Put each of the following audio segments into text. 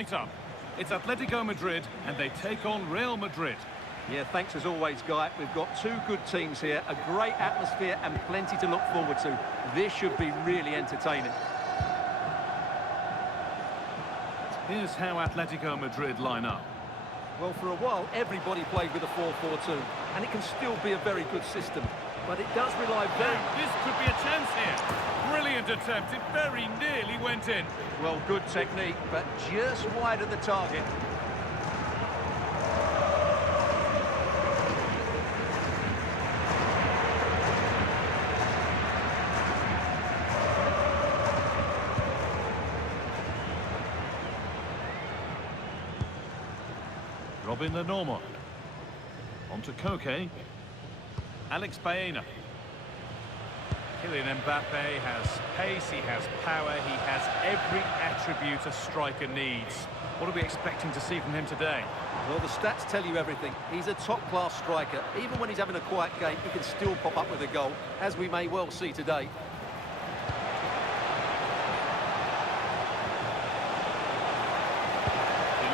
light up. It's Atletico Madrid, and they take on Real Madrid. Yeah, thanks as always, Guy. We've got two good teams here, a great atmosphere and plenty to look forward to. This should be really entertaining. Here's how Atletico Madrid line up. Well, for a while, everybody played with a 4-4-2, and it can still be a very good system. But it does rely very... This could be a chance here. Brilliant attempt. It very nearly went in. Well, good technique, but just wide of the target. Robin the Normal. On to Koke. Alex Baena. Kylian Mbappe has pace, he has power, he has every attribute a striker needs. What are we expecting to see from him today? Well, the stats tell you everything. He's a top-class striker. Even when he's having a quiet game, he can still pop up with a goal, as we may well see today.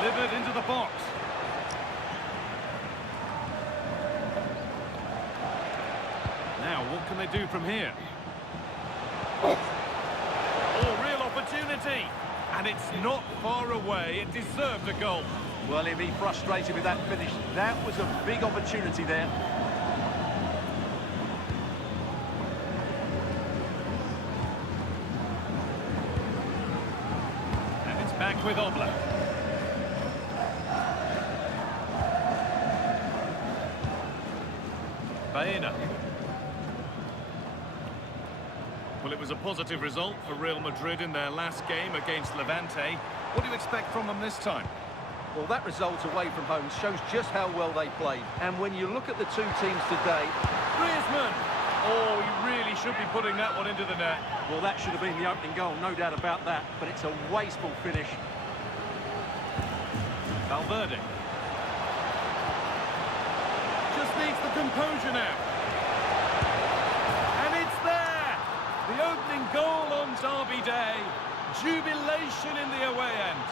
Delivered into the box. Now, what can they do from here? Oh, real opportunity. And it's not far away. It deserved a goal. Well, he'll be frustrated with that finish. That was a big opportunity there. And it's back with Oblak. Baena. Well, it was a positive result for Real Madrid in their last game against Levante. What do you expect from them this time? Well, that result away from home shows just how well they played. And when you look at the two teams today... Griezmann! Oh, he really should be putting that one into the net. Well, that should have been the opening goal, no doubt about that. But it's a wasteful finish. Valverde. Just needs the composure now. And it's there! The opening goal on Derby Day. Jubilation in the away end.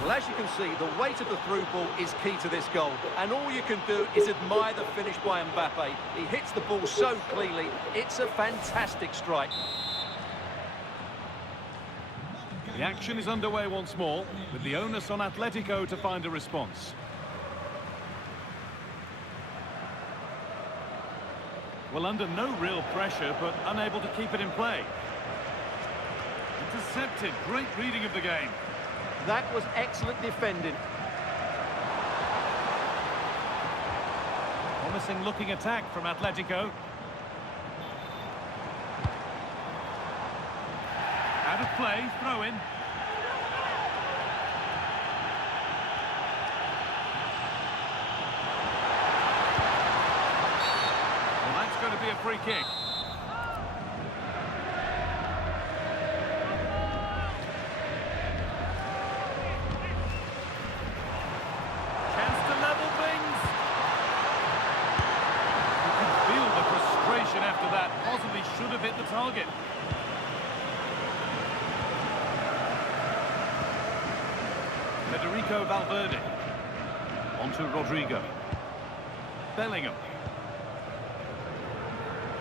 Well, as you can see, the weight of the through ball is key to this goal. And all you can do is admire the finish by Mbappe. He hits the ball so cleanly. It's a fantastic strike. The action is underway once more, with the onus on Atletico to find a response. Well, under no real pressure, but unable to keep it in play. Intercepted. Great reading of the game. That was excellent defending. Promising looking attack from Atletico. Out of play, throw in. Well, that's going to be a free kick. After that, possibly should have hit the target. Federico Valverde. On to Rodrigo. Bellingham.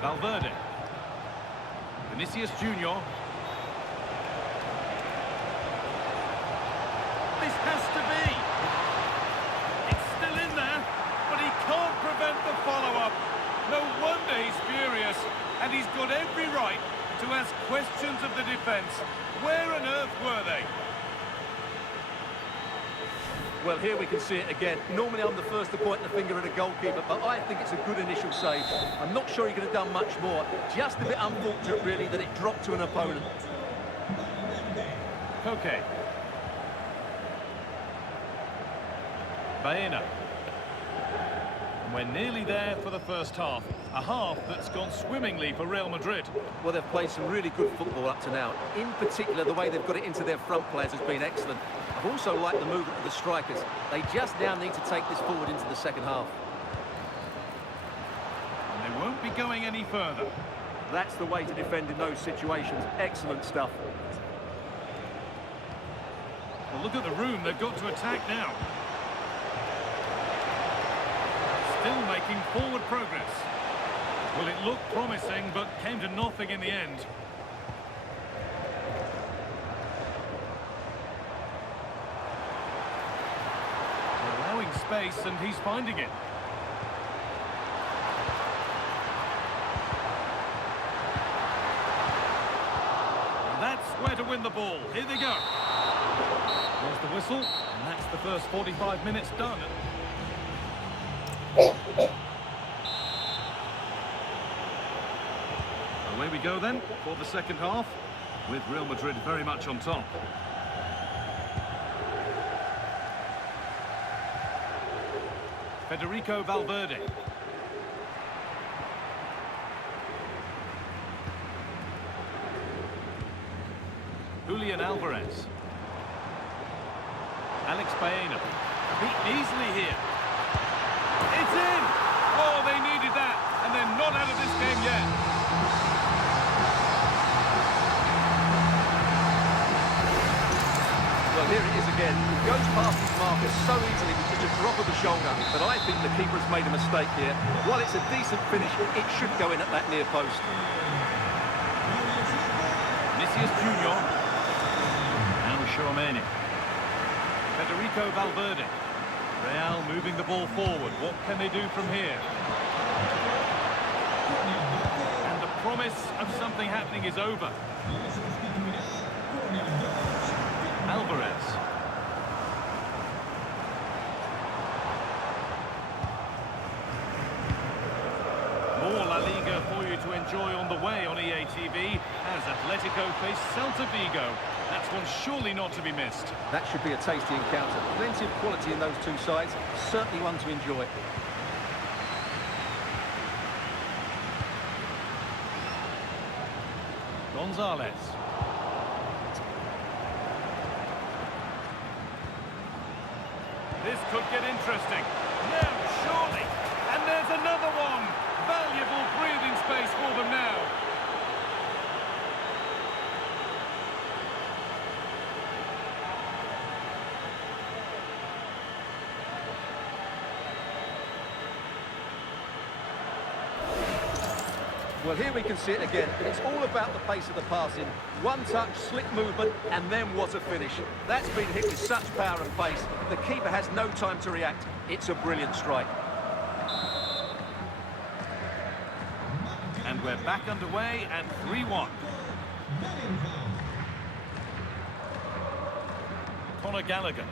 Valverde. Vinicius Junior. This has to be. It's still in there, but he can't prevent the follow-up. No wonder he's furious, and he's got every right to ask questions of the defence. Where on earth were they? Well, here we can see it again. Normally I'm the first to point the finger at a goalkeeper, but I think it's a good initial save. I'm not sure he could have done much more. Just a bit unfortunate, really, that it dropped to an opponent. Koke. Baena. We're nearly there for the first half. A half that's gone swimmingly for Real Madrid. Well, they've played some really good football up to now. In particular, the way they've got it into their front players has been excellent. I've also liked the movement of the strikers. They just now need to take this forward into the second half. And they won't be going any further. That's the way to defend in those situations. Excellent stuff. Well, look at the room. They've got to attack now. Still making forward progress. Well, it looked promising, but came to nothing in the end. Allowing space, and he's finding it. And that's where to win the ball. Here they go. There's the whistle, and that's the first 45 minutes done. Away we go then for the second half, with Real Madrid very much on top. Federico Valverde. Julian Alvarez. Alex Baena. Beaten easily here. It's in! Oh, they needed that, and they're not out of this game yet. Well, here it is again. He goes past his marker so easily with just a drop of the shoulder, but I think the keeper has made a mistake here. While it's a decent finish, it should go in at that near post. Vinicius Junior. Now Tchouaméni. Federico Valverde. Real moving the ball forward. What can they do from here? And the promise of something happening is over. Alvarez. More La Liga for you to enjoy on the way on EA TV as Atletico face Celta Vigo. That's one surely not to be missed. That should be a tasty encounter. Plenty of quality in those two sides. Certainly one to enjoy. Gonzalez. This could get interesting. No, surely. And there's another one. Valuable breathing space for them now. Well, here we can see it again. It's all about the pace of the passing. One touch, slick movement, and then what a finish. That's been hit with such power and pace. The keeper has no time to react. It's a brilliant strike. And we're back underway at 3-1. Conor Gallagher.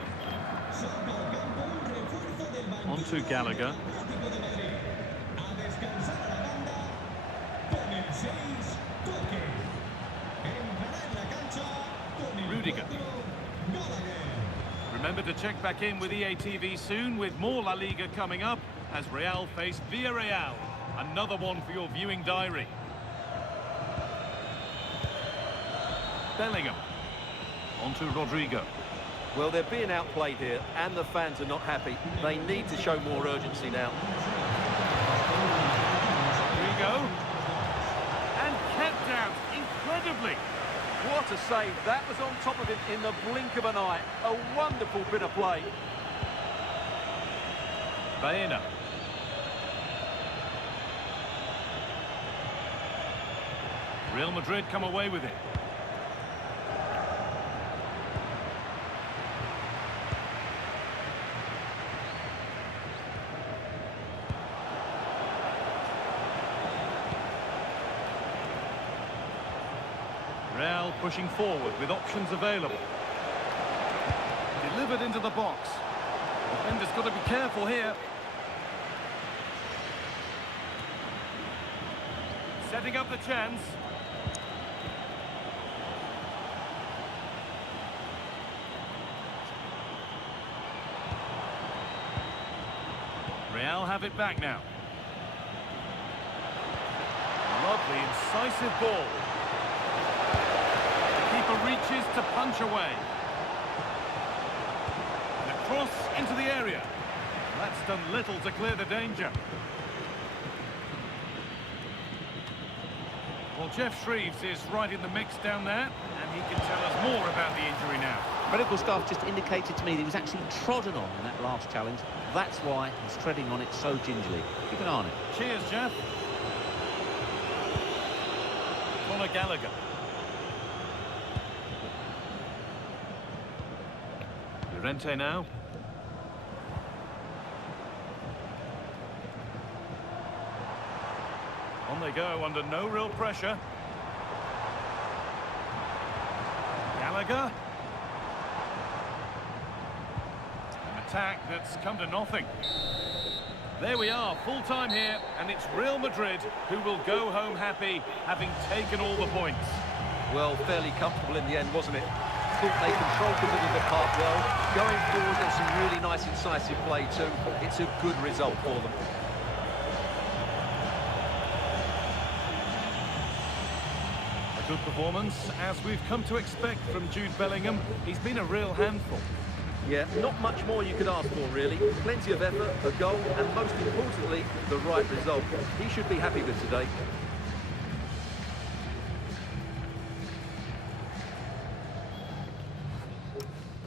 On to Gallagher. Rudiger. Remember to check back in with EA TV soon with more La Liga coming up as Real face Villarreal. Another one for your viewing diary. Bellingham. On to Rodrigo. Well, they're being outplayed here, and the fans are not happy. They need to show more urgency now. Rodrigo. And kept out incredibly. What a save. That was on top of him in the blink of an eye. A wonderful bit of play. Baena. Real Madrid come away with it. Real pushing forward with options available. Delivered into the box. Defender's got to be careful here. Setting up the chance. Real have it back now. Lovely, incisive ball. The keeper reaches to punch away. And a cross into the area. That's done little to clear the danger. Well, Jeff Shreves is right in the mix down there, and he can tell us more about the injury now. Medical staff just indicated to me that he was actually trodden on in that last challenge. That's why he's treading on it so gingerly. Keep an eye on it. Cheers, Jeff. Conor Gallagher. Llorente now. On they go, under no real pressure. Gallagher. An attack that's come to nothing. There we are, full time here, and it's Real Madrid who will go home happy, having taken all the points. Well, fairly comfortable in the end, wasn't it? Thought they controlled the middle of the park well. Going forward, there's some really nice incisive play too. It's a good result for them. A good performance, as we've come to expect from Jude Bellingham. He's been a real handful. Yeah, not much more you could ask for, really. Plenty of effort, a goal, and most importantly, the right result. He should be happy with today.